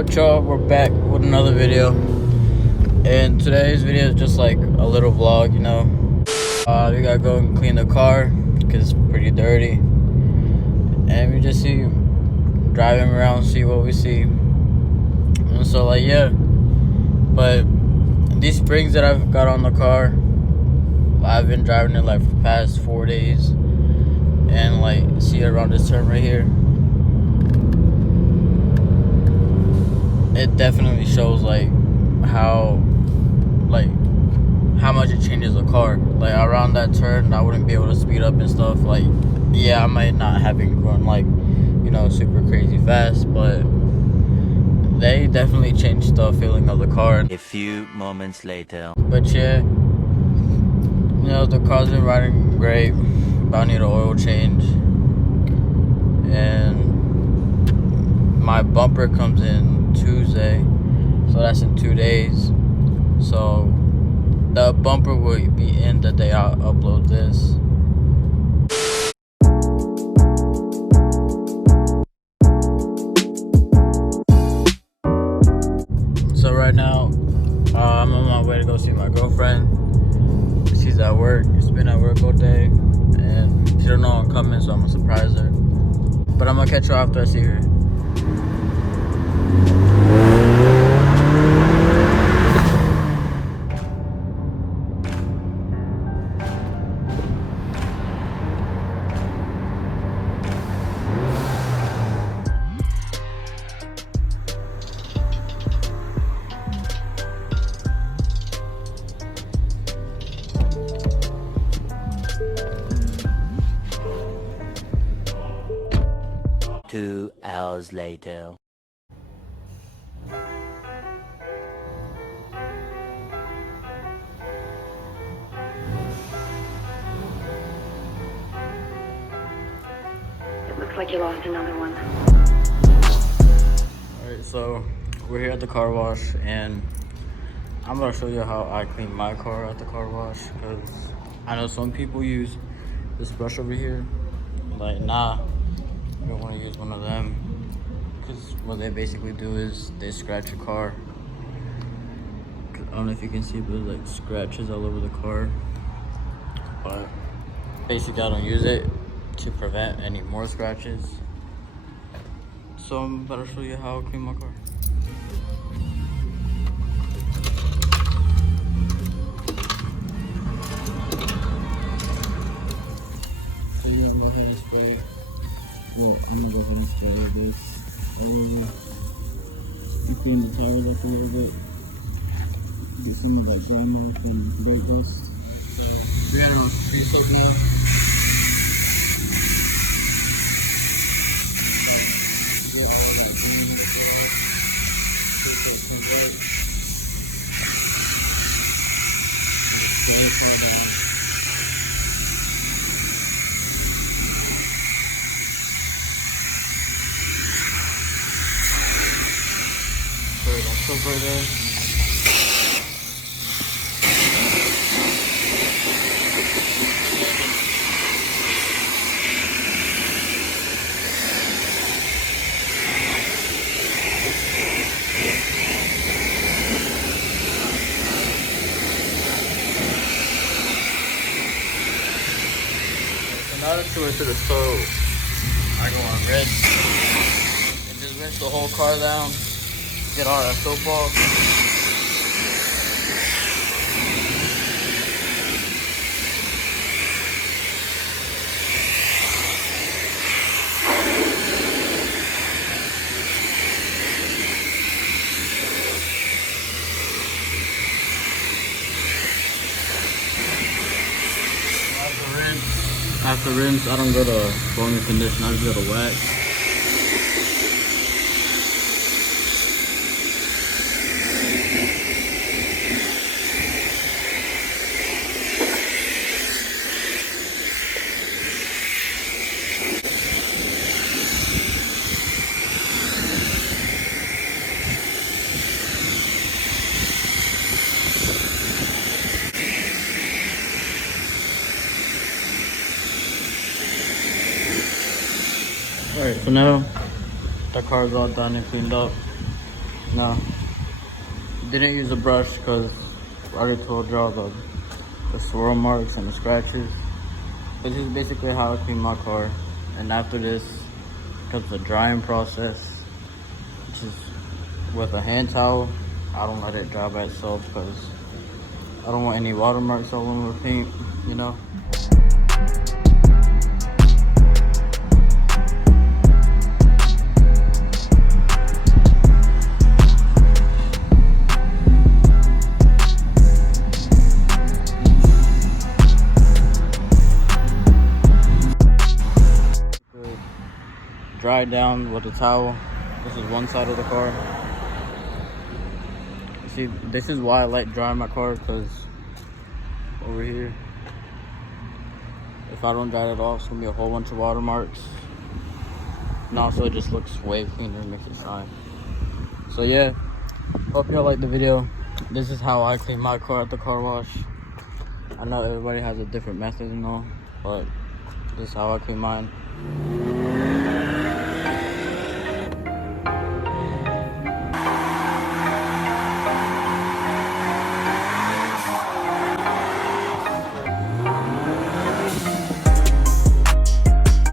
up, y'all? We're back with another video, and today's video is just like a little vlog, you know. We gotta go and clean the car because it's pretty dirty, and we just see driving around, see what we see, and so like yeah. But these springs that I've got on the car, I've been driving it like for the past 4 days, and like see around this turn right here. It definitely shows like how much it changes a car. Like around that turn, I wouldn't be able to speed up and stuff. Like, yeah, I might not have been going like, you know, super crazy fast, but they definitely changed the feeling of the car. A few moments later. But yeah, you know, the car's been riding great. About need an oil change, and my bumper comes in Tuesday, so that's in 2 days. So the bumper will be in the day I upload this. So right now, I'm on my way to go see my girlfriend. She's at work. She's been at work all day, and she don't know I'm coming, so I'm gonna surprise her. But I'm gonna catch her after I see her. Two hours later. It looks like you lost another one. Alright, so we're here at the car wash, and I'm gonna show you how I clean my car at the car wash, because I know some people use this brush over here. Like, nah, you don't want to use one of them, because what they basically do is they scratch your car. I don't know if you can see, but there's like scratches all over the car. But basically I don't use it to prevent any more scratches. So I'm about to show you how I clean my car. So you're gonna go ahead and spray. Well, I'm gonna go ahead and spray this all over. You clean the tires up a little bit. Get some of that grime off and brake dust. So you're gonna be soaking up. Get all of that grime in the car. Take that thing right. And just spray the car down. Over there. So now that you went to the stove, I go on rinse and just rinse the whole car down. Get all that soap off. After rinse, I don't go to foam and condition, I just go to wax. Alright, so now the car's all done and cleaned up. know, didn't use a brush because I already told y'all the swirl marks and the scratches. This is basically how I clean my car. And after this comes the drying process, which is with a hand towel. I don't let it dry by itself because I don't want any watermarks all over the paint, you know. Dry down with a towel. This is one side of the car. See, this is why I like drying my car, because over here, if I don't dry it off, it's gonna be a whole bunch of watermarks. And also it just looks way cleaner, makes it shine. So yeah, hope y'all like the video. This is how I clean my car at the car wash. I know everybody has a different method and all, but this is how I clean mine.